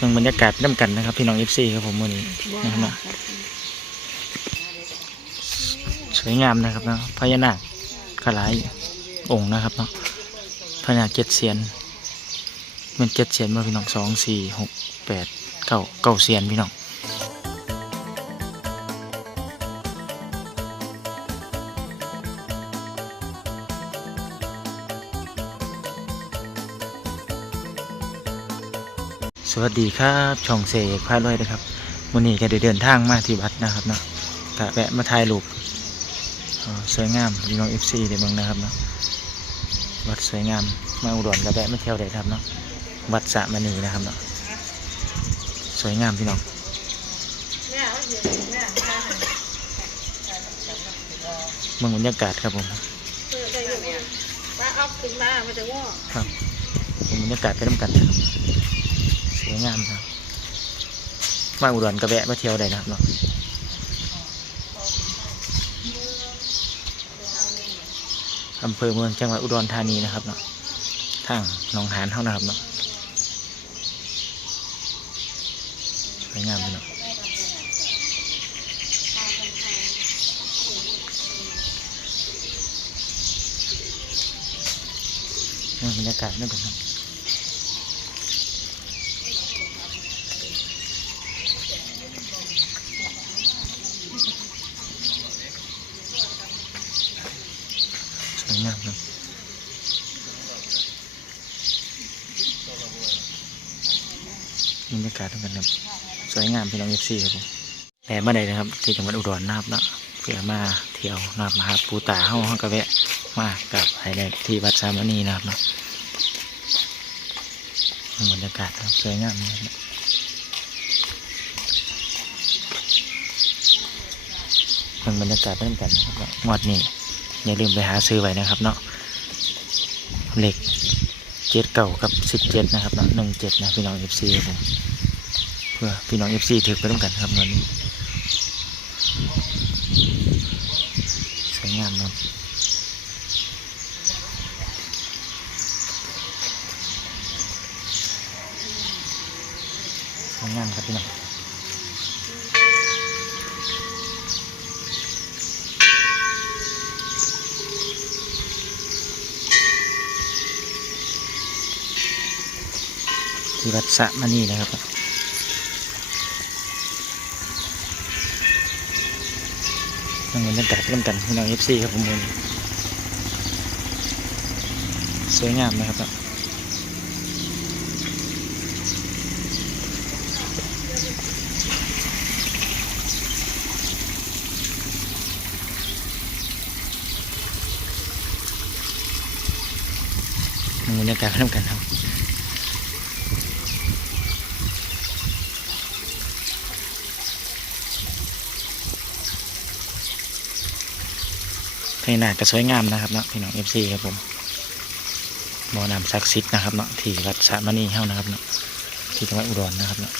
เมืองบรรยากาศน้ำกันนะครับ พี่น้องเอฟซีครับผมวันนี้นะครับนะสวยงามนะครับนะพญานาคกระหลายองค์นะครับเนาะพญานาคเจ็ดเสียนมันเจ็ดเสียนมาพี่น้องสองสี่หกแปดเก้าเก้าเสียนพี่น้อง สวัสดีครับช่องเสกพาลอยนะครับวันนี้ก็ได้เดินทางมาที่วัดนะครับเนาะกะแวะมาถ่ายรูปเอ่อสวยงามพี่น้องเอฟซีเดี๋ยวเมืองนะครับเนาะวัดสวยงามมาอุดรกะแวะมาเที่ยวได้ครับเนาะวัดสระมณีนะครับเนาะสวยงามพี่น้องเมืองบรรยากาศครับผมมาเอาขึ้นมามันจะง่วงครับเมืองบรรยากาศไปน้ำกันนะครับส วยงามครับมาอุดรกระแวะมาเที่ยวได้นะครับเนาะอำเภอเมืองจังหวัดอุดรธานีนะครับเนาะทางหนองหานเท่านะครับเนาะสวยงามพี่เนาะบรรยากาศนั่นเป็นครับ งามครับบรรยากาศทั้งกันครับสวยงามพี่น้องเอฟซีครับผมแต่เมื่อใดนะครับ ที่จังหวัดอุดรนะครับเนาะเพื่อมาเที่ยวนะครับมาหาปูตาเฮาเฮาก็แวะมากับภายในที่วัดสามณีนะครับเนาะบรรยากาศครับสวยงามนะครับเบิ่งบรรยากาศเริ่มกันนะครับงวดนี้ อย่าลืมไปหาซื้อไว้นะครับเนาะเหล็กเจ็ดเก่ากับสิบเจ็ดนะครับเนาะหนึ่งเจ็ดนะพี่น้องเอฟซีผมเพื่อพี่น้องเอฟซีถือไปร่วมกันครับวันนี้สวยงามเนาะสวยงามครับพี่น้อง ที่วัดสะมณีนะครับ นั่งบรรยากาศร่วมกันพี่น้องเอฟซีครับผมวันสวยงามนะครับบรรยากาศร่วมกันครับ พญานาก็สวยงามนะครับเนาะพี่น้องเอฟซีครับผมบ่อน้ำศักดิ์สิทธิ์นะครับเนาะที่วัดสระมณีเฮ้านะครับเนาะที่จังหวัดอุดรนะครับเนาะ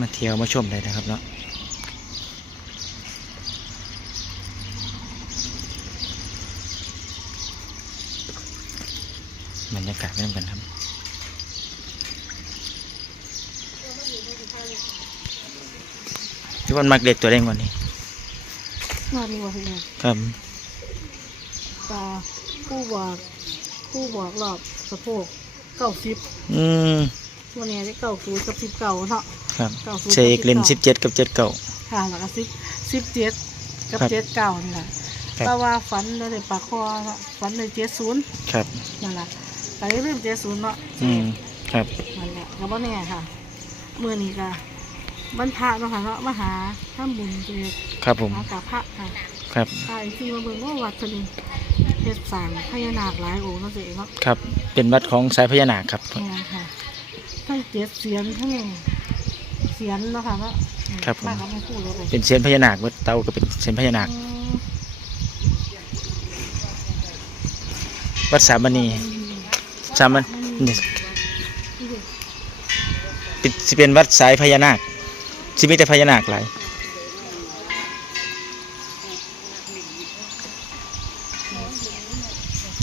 มาเที่ยวมาชมได้นะครับเนาะบรรยากาศไม่เหมือนกันครับ ที่วันมักเด็กตัวเร่งกวันนี้มาดีกว่าพี่น้องครับตาผู้บอกผู้บอกรอบสะโพกเก้าสิบอืมวันนี้ได้เก้าศูนย์กับสิบเก้าเนาะครับเก้าศูนย์เชกเล่นสิบเจ็ดกับเจ็ดเก่าค่ะแล้วก็สิบสิบเจ็ดกับครับเจ็ดเก้านี่แหละครับแต่ว่าฝันในปากคอเนาะฝันในเจ็ดศูนย์ครับนั่นแหละแต่อย่าลืมเจ็ดศูนย์เนาะอืมครับนั่นแหละก็บ่แน่ค่ะเมื่อนี้ก็ บรรพระเนาะค่ะเนาะมาหาท่านบุญเจดครับผม หากับพระค่ะครับใช่ที่มาเบิ่งว่าวัดเพิ่นเฮ็ดสร้างพญานาคหลายองค์เนาะเจ๊เนาะครับ เป็นวัดของสายพญานาคครับ แม่นค่ะทั้งเจ็ดเสียนทั้งเสียนเนาะค่ะเนาะครับผม บ้านเขาไม่พูดเลย เป็นเซียนพญานาควัดเตาก็เป็นเซียนพญานาคอืมวัดสามณี สามณีเป็นสิเป็นวัดสายพญานาค สิมีแต่พญานาคหลาย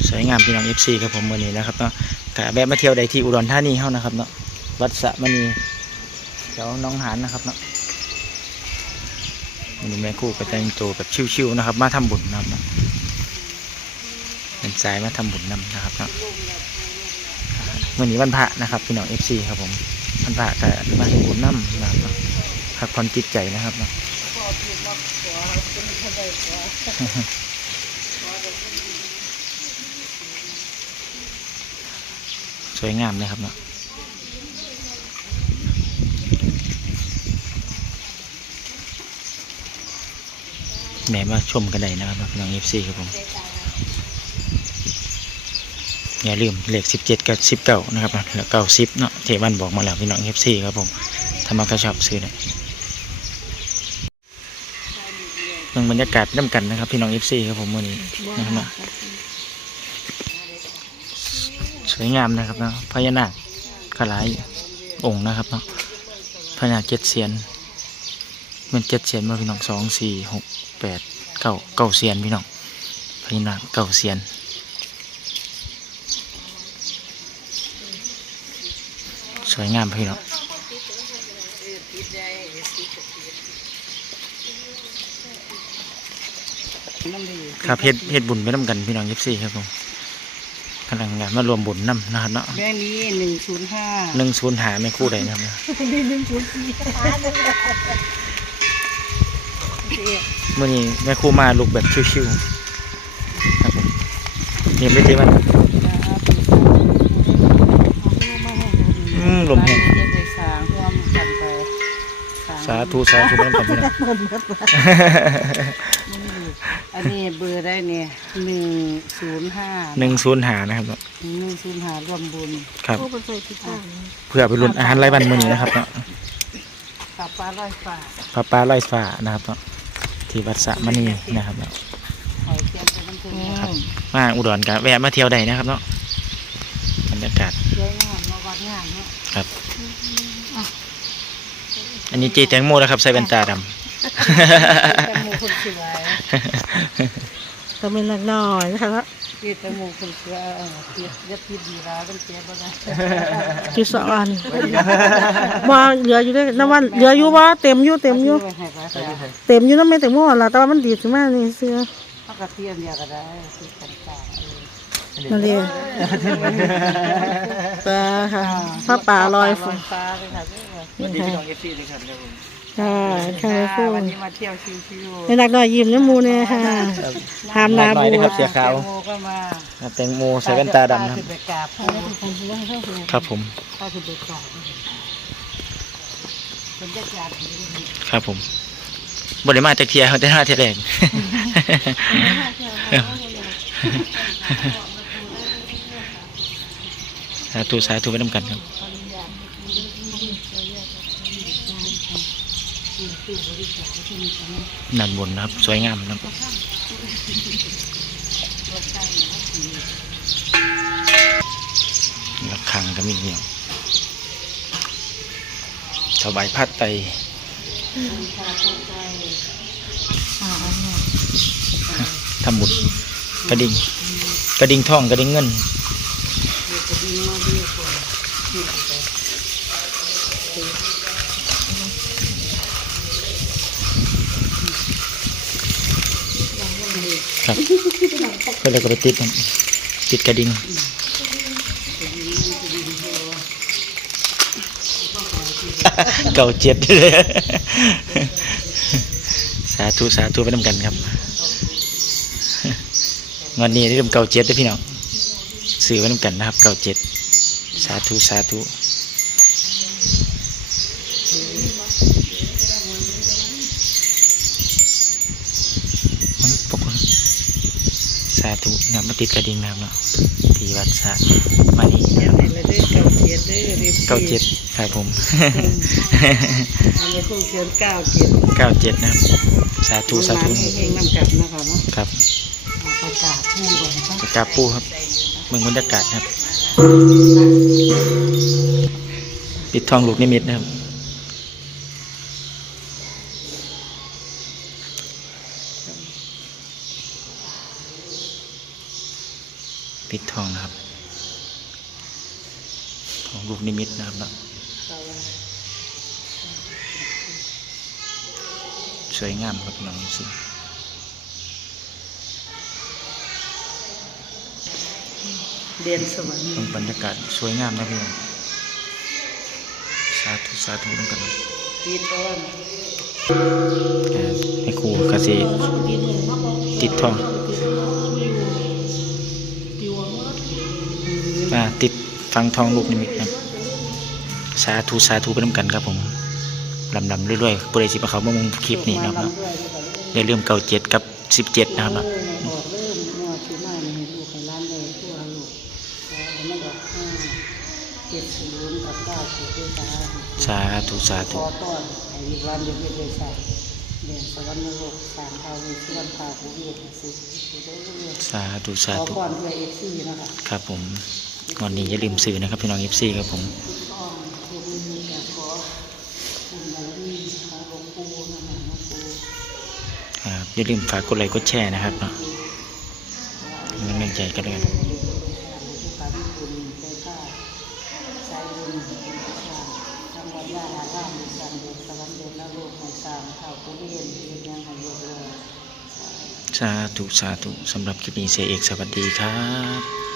สวยงามพี่น้อง FC ครับผมมื้อนี้นะครับเนาะกะแวะมาเที่ยวใดที่อุดรธานีเฮานะครับเนาะวัดสะมณีแถวหน้องหานนะครับเนาะวันนี้แม่คู่ก็แต่งตัวแบบชิวๆนะครับ มาทำบุญนะครับเนาะเป็นสายมาทำบุญนำนะครับเนาะวันนี้วันพระนะครับพี่น้อง FC ครับผมวันพระก็มาทำบุญนำนะครับเนาะ พักผ่อนจิตใจนะครับเนาะสวยงามเลยครับเนาะแหมมาชมกันได้นะครับน้องเอฟซีครับผมอย่าลืมเลขสิบเจ็ดกับสิบเก้านะครับแล้วเก้าสิบเนาะเจวันบอกมาแล้วพี่น้องเอฟซีครับผมถ้ามากระชอบซื้อเนี่ย เรื่งบรรยากาศน้ำกันนะครับพี่น้องเอฟซีครับผมวันนี้นะครับเนาะสวยงามนะครับเนาะพญานาคกระหลายองค์นะครับเนาะพญานาคเจ็ดเสียนมันเจ็ดเสียนมาพี่น้องสองสี่หกแปดเก้าเก้าเสียนพี่น้องพญานาคเก้าเสียนสวยงามพี่น้อง ครับเฮ็ดเฮ็ดบุญไปน้ำกันพี่น้องยิบซี่ครับผมกำลังงานมารวมบุญน้ำนะครับเนาะแบงค์นี้หนึ่งศูนย์ห้าหนึ่งศูนย์หาไม่คู่ใดนะครับนี่หนึ่งศูนย์สี่เมื่อนี้แม่ครูมาลุกแบบชิวๆครับผมเห็นไปทีมันอืมลมแห้งเฮ็ดไปสร้างร่วมกันไปร้งสาธุสาธุน้ำกันพี่น้อง อันนี้เบอร์ได้เนี่ยหนึ่งศูนย์ห้าหนึ่งศูนย์หานะครับเนาะหนึ่งศูนย์ห้ารวมบุญครับโอ้เป็นใส่พิซซ่าเพื่อไปรุ่นอาหารไร้บันมื่อนี้นะครับเนาะปลาปลาลอยฟ้าปลาปลาไร้ฟ้านะครับเนาะที่วัดสะมณีนะครับเนาะหอยเทียนเป็นน้ำผึ้งครับมาอุดรกันแวะมาเที่ยวใดนะครับเนาะบรรยากาศสวยงามมาวัดงามเนาะครับ อันนี้เจแตงโมนะครับใส่แว่นตาดแตงโมคนสวยำก็เป็นนักน้อยนะคะพี่แตงโมคนสวยเออพี่ยัดพี่ดีร้าเป็นเจ๊บ่ได้ที่สองอันว่าเหลืออยู่ด้วยน้ำวันเหลืออยู่ว่าเต็มอยู่เต็มอยู่ให้ไปค่ะเต็มอยู่น้ำไม่เต็มหมดละแต่ว่ามันดีขึ้นมากนี่เสื้อถ้ากระเทียมเดียวก็ได้คือต่างๆนั่นเองปลาค่ะผ้าป่าลอยลฟ้าอยฟ้าเลยค่ะวันนี้พี่น้องเอฟซีเลยครับ ค่ะค่ะค่ะฟูวันนี้มาเที่ยวชิวในนักน้อยยิ้มน้ำมูเนี่ยค่ะหามนาหน่บูอยนะครับๆเสียขาวแตงโมก็มาครับแตงโมใส่แว่นตาดำนะครับไปกราบปูครับผมถ้าจะไปกราบบรรยากาศดีครับผมบริมาจากเทียเขาได้ห้าเทียแรกสาธุสาธุไปน้ำกันครับ นันบนนะครับ สวยงามนะครับระฆังก็มีเนี่ยถวายผ้าไตรทำบุญกระดิ่งกระดิ่งทองกระดิ่งเงิน ครับก็เลยก็ไปติดมันติดกระดิ่งเก่าเจ็ดสาธุสาธุไปนำกันครับวันนี้ได้เริ่มเก่าเจ็ดเด้อพี่น้องสื่อไปนำกันนะครับ เก่าเจ็ดสาธุสาธุมันปกติสาธุนะครับมาติดกระดิ่งนะครับเนาะที่วัดสะมานีนะครับๆเลยได้เก้าเจ็ดได้รีบเก้าเจ็ดครับผมอันนี้คงเชิญเก้าเจ็ดเก้าเจ็ดนะครับสาธุสาธุเฮงๆนำกันนะคะเนาะครับไปกราบปูก่อนนะคะไปกราบปูครับเมืองบรรยากาศครับ ปิดทองลูกนิมิตนะครับ ปิดทองนะครับ ทองลูกนิมิตนะครับเนาะสวยงามครับพี่น้องสิเรียนสวรรค์เป็นบรรยากาศสวยงามนะพี่น้องสาธุสาธุด้วยกันปีต้นอ่าให้ครูกสิติดทอง ติดฟังทองลูกนิมิตนะครับสาธุสาธุไปน้ำกันครับผมลำลำเรื่อยๆบริสิมาเขามามุงคลิปนี้นะครับเนาะอย่าลืมเก่าเจ็ดกับสิบเจ็ดนะครับเนาะบอกเริ่มงอที่มาในลูกให้ร้านเลยทั่วลูกแล้วไม่บอกห้าเจ็ดศูนย์กับเก้าสิบด้วยตาสาธุสาขธุอต้อนให้ลูกร้านเด็กๆเลยใส่เรียนสวรรค์นรกสามเอาวิชวนพาผู้เรียนสิสิได้เรียนสาธุสาขอธุพรเพื่อเอฟซีนะคะครับผม วันนี้อย่าลืมซื้อนะครับพี่น้องเอฟซีครับผมอ้อมทุกมืออยากขอคุณบารมีของหลวงปู่นะคะหลวงปู่ครับอย่าลืมฝากกดไลค์กดแชร์นะครับเนาะเป็นกำลังใจกันด้วยกันสายบุญจังหวัดยะลาล่ามสันเดชสวรรค์เดชนรกในสามเท่าผู้เรียนเรียนยังให้ยกเลยสาธุสาธุสำหรับคลิปนี้เสียเอกสวัสดีครับ